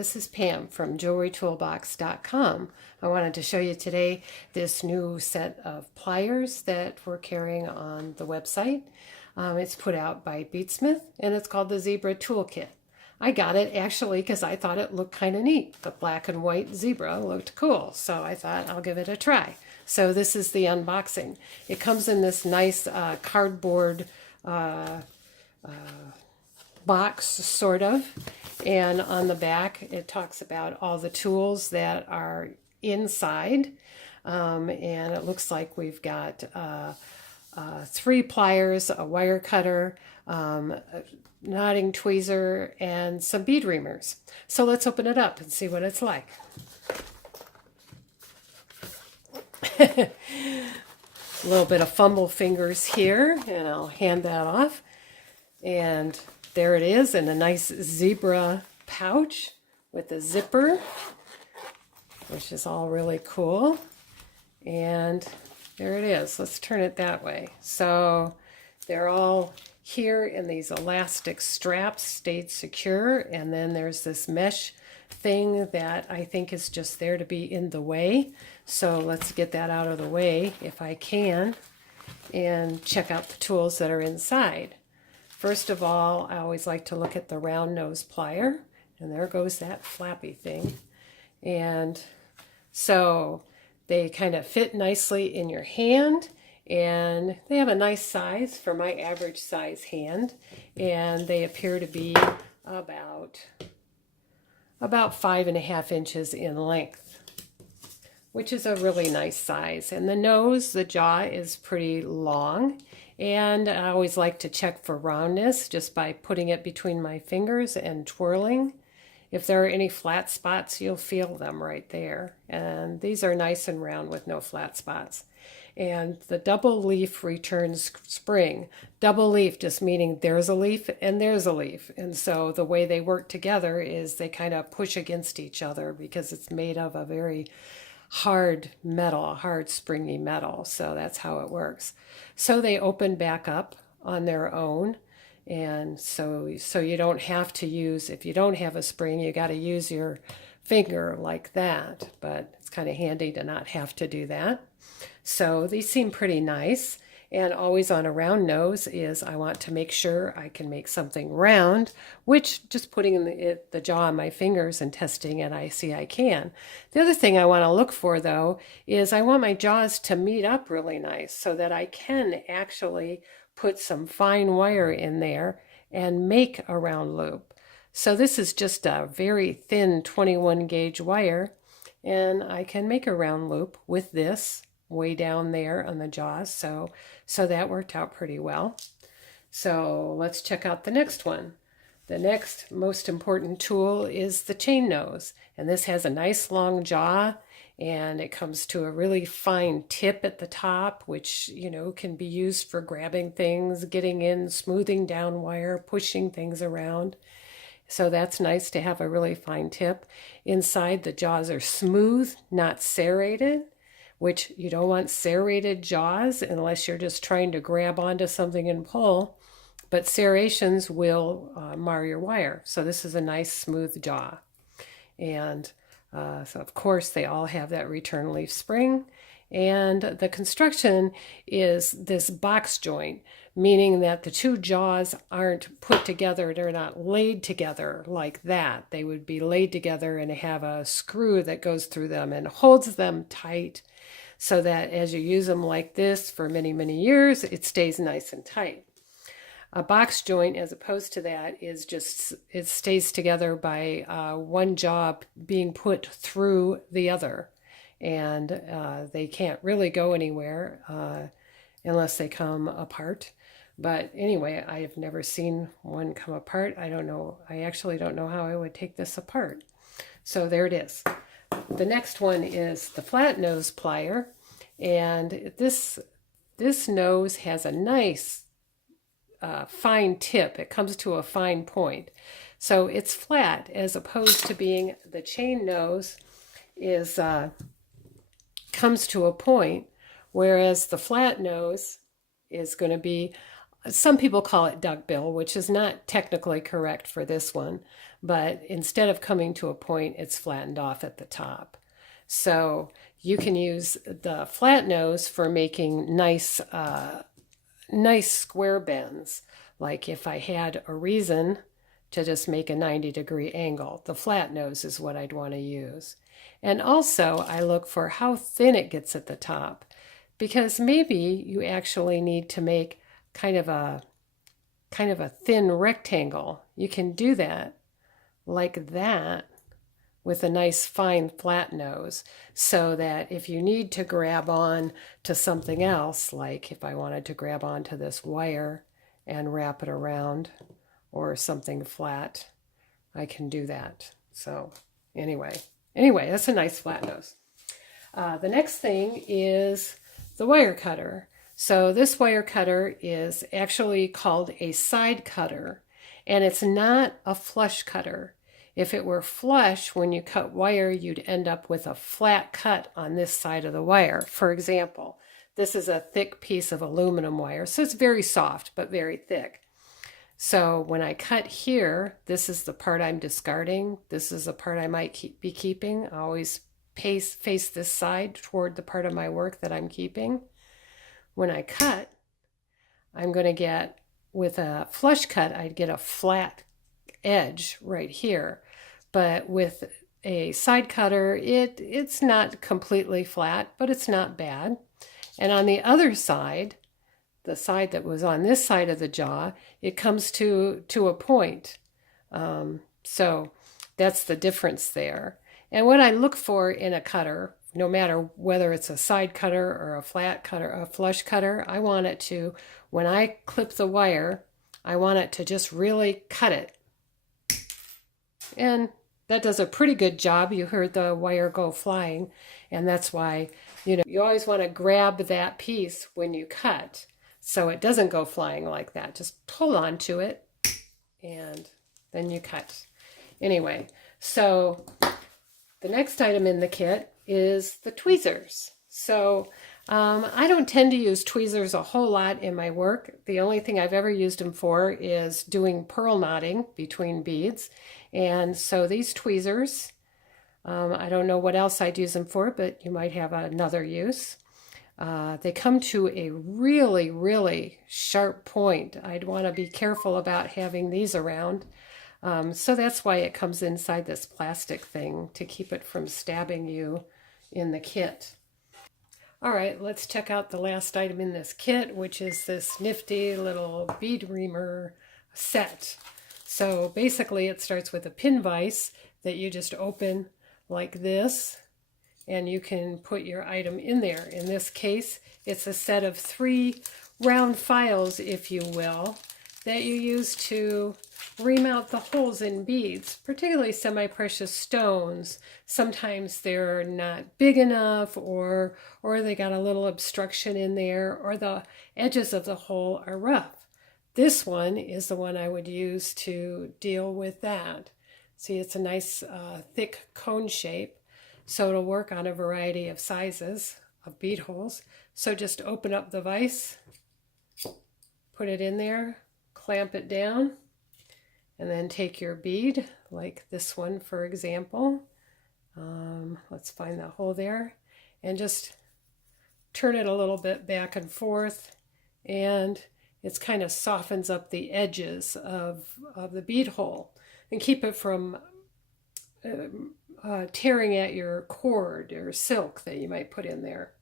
this is Pam from jewelrytoolbox.com. I wanted to show you today this new set of pliers that we're carrying on the website. It's put out by Beadsmith and it's called the Zebra Toolkit. I got it actually because I thought it looked kind of neat. The black and white zebra looked cool, so I thought I'll give it a try. So this is the unboxing. It comes in this nice cardboard box, sort of, and on the back it talks about all the tools that are inside, and it looks like we've got 3 pliers, a wire cutter, a knotting tweezer, and some bead reamers. So let's open it up and see what it's like. A little bit of fumble fingers here, and I'll hand that off. And there it is in a nice zebra pouch with a zipper, which is all really cool. And there it is. Let's turn it that way. So they're all here in these elastic straps, stayed secure, and then there's this mesh thing that I think is just there to be in the way. So let's get that out of the way if I can and check out the tools that are inside. First of all, I always like to look at the round nose plier, and there goes that flappy thing. And so they kind of fit nicely in your hand, and they have a nice size for my average size hand, and they appear to be about 5.5 inches in length, which is a really nice size. And the nose, the jaw is pretty long, and I always like to check for roundness just by putting it between my fingers and twirling. If there are any flat spots, you'll feel them right there. And these are nice and round with no flat spots. And the double leaf returns spring. Double leaf just meaning there's a leaf and there's a leaf. And so the way they work together is they kind of push against each other because it's made of a very hard metal, hard springy metal. So that's how it works. So they open back up on their own. And so you don't have to use, if you don't have a spring, you got to use your finger like that. But it's kind of handy to not have to do that. So these seem pretty nice. And always on a round nose is I want to make sure I can make something round, which just putting in the jaw on my fingers and testing it, I see I can. The other thing I want to look for, though, is I want my jaws to meet up really nice so that I can actually put some fine wire in there and make a round loop. So this is just a very thin 21 gauge wire, and I can make a round loop with this way down there on the jaws. So that worked out pretty well. So let's check out the next one. The next most important tool is the chain nose. And this has a nice long jaw, and it comes to a really fine tip at the top, which, you know, can be used for grabbing things, getting in, smoothing down wire, pushing things around. So that's nice to have a really fine tip. Inside, the jaws are smooth, not serrated, which you don't want serrated jaws unless you're just trying to grab onto something and pull. But serrations will mar your wire. So this is a nice smooth jaw. And so of course they all have that return leaf spring. And the construction is this box joint, meaning that the two jaws aren't put together, they're not laid together like that. They would be laid together and have a screw that goes through them and holds them tight so that as you use them like this for many, many years, it stays nice and tight. A box joint, as opposed to that, is just, it stays together by one jaw being put through the other. And they can't really go anywhere unless they come apart. But anyway, I have never seen one come apart. I don't know. I actually don't know how I would take this apart. So there it is. The next one is the flat nose plier. And this nose has a nice fine tip. It comes to a fine point. So it's flat as opposed to being the chain nose is comes to a point, whereas the flat nose is going to be some people call it duckbill, which is not technically correct for this one, but instead of coming to a point, it's flattened off at the top. So you can use the flat nose for making nice square bends. Like if I had a reason to just make a 90-degree angle, the flat nose is what I'd want to use. And also I look for how thin it gets at the top, because maybe you actually need to make kind of a thin rectangle. You can do that like that with a nice fine flat nose, so that if you need to grab on to something else, like if I wanted to grab onto this wire and wrap it around or something flat, I can do that. So anyway, that's a nice flat nose. The next thing is the wire cutter. So this wire cutter is actually called a side cutter, and it's not a flush cutter. If it were flush, when you cut wire, you'd end up with a flat cut on this side of the wire. For example, this is a thick piece of aluminum wire, so it's very soft but very thick. So when I cut here, this is the part I'm discarding. This is the part I might be keeping. I always face this side toward the part of my work that I'm keeping. When I cut, I'm going to get, with a flush cut, I'd get a flat edge right here. But with a side cutter, it's not completely flat, but it's not bad. And on the other side, the side that was on this side of the jaw, it comes to a point. So that's the difference there. And what I look for in a cutter, no matter whether it's a side cutter or a flat cutter, a flush cutter, I want it to, when I clip the wire, I want it to just really cut it. And that does a pretty good job. You heard the wire go flying, and that's why, you always want to grab that piece when you cut so it doesn't go flying like that. Just hold on to it and then you cut. Anyway, so the next item in the kit is the tweezers. So I don't tend to use tweezers a whole lot in my work. The only thing I've ever used them for is doing pearl knotting between beads. And so these tweezers, I don't know what else I'd use them for, but you might have another use. They come to a really, really sharp point. I'd want to be careful about having these around. So that's why it comes inside this plastic thing, to keep it from stabbing you in the kit. All right, let's check out the last item in this kit, which is this nifty little bead reamer set. So basically it starts with a pin vise that you just open like this, and you can put your item in there. In this case, it's a set of 3 round files, if you will, that you use to ream out the holes in beads, particularly semi-precious stones. Sometimes they're not big enough, or they got a little obstruction in there, or the edges of the hole are rough. This one is the one I would use to deal with that. See, it's a nice thick cone shape, so it'll work on a variety of sizes of bead holes. So just open up the vise, put it in there, clamp it down, and then take your bead, like this one for example. Let's find that hole there, and just turn it a little bit back and forth, and it kind of softens up the edges of the bead hole and keep it from tearing at your cord or silk that you might put in there.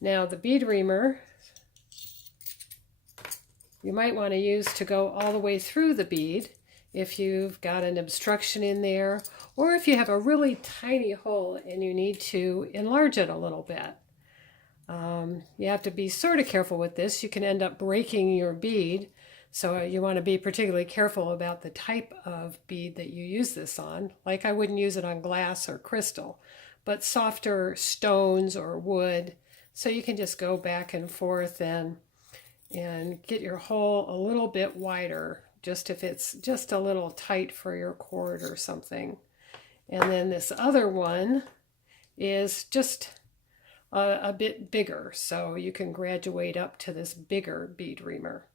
Now the bead reamer, you might want to use to go all the way through the bead if you've got an obstruction in there, or if you have a really tiny hole and you need to enlarge it a little bit. You have to be sort of careful with this. You can end up breaking your bead, so you want to be particularly careful about the type of bead that you use this on. Like, I wouldn't use it on glass or crystal, but softer stones or wood, so you can just go back and forth and get your hole a little bit wider, just if it's just a little tight for your cord or something. And then this other one is just a bit bigger, so you can graduate up to this bigger bead reamer.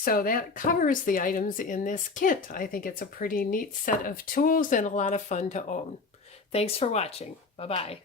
So that covers the items in this kit. I think it's a pretty neat set of tools and a lot of fun to own. Thanks for watching. Bye-bye.